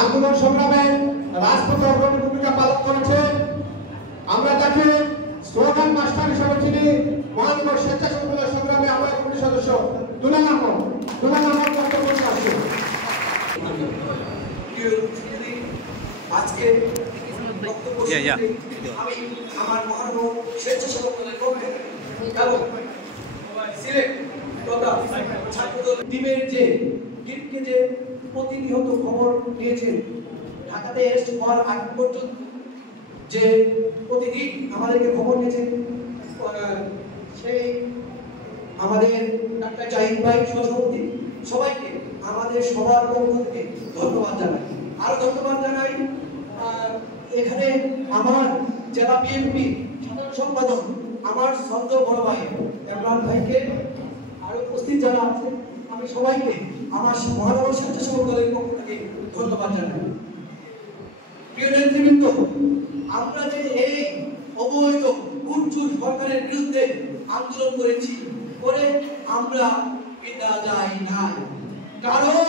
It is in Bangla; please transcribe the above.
আন্দোলন সংগ্রামে রাজপথে অগ্রণী ভূমিকা পালন করেছে। আমরা তাকে স্লোগান মাস্টার হিসেবে চিনি। মহানগর স্বেচ্ছাসেবক সংগ্রামে আমরা কমিটির সদস্য দুলাল আহমদ বক্তব্য আসছে। আজকে আমি আমার মহানগর স্বেচ্ছাসেবক দলের পক্ষে এবং সিলেট তথা ছাত্রদল টিমের যে প্রতিনিয়ত খবর নিয়েছেন, ঢাকাতে অ্যারেস্ট হওয়ার আগ পর্যন্ত যে প্রতিদিন আমাদেরকে খবর নিয়েছেন, সেই আমাদের ডাক্তার জাহিদ ভাই সহসভাপতি, সবাইকে আমাদের সবার পক্ষ থেকে ধন্যবাদ জানাই। আরো ধন্যবাদ জানাই এখানে আমার জেলা বিএনপি সাধারণ সম্পাদক আমার সন্ত বড় ভাই ইমরান ভাইকে, আরো উপস্থিত যারা আছে আমি সবাইকে আমার মহানগর স্বেচ্ছাসেবক দলের পক্ষ থেকে ধন্যবাদ জানাই। প্রিয় নেতৃবৃন্দ, আমরা যে এই অবৈধ কুটচুর সরকারের বিরুদ্ধে আন্দোলন করেছি, করে আমরা বিনা যাই নাই, কারণ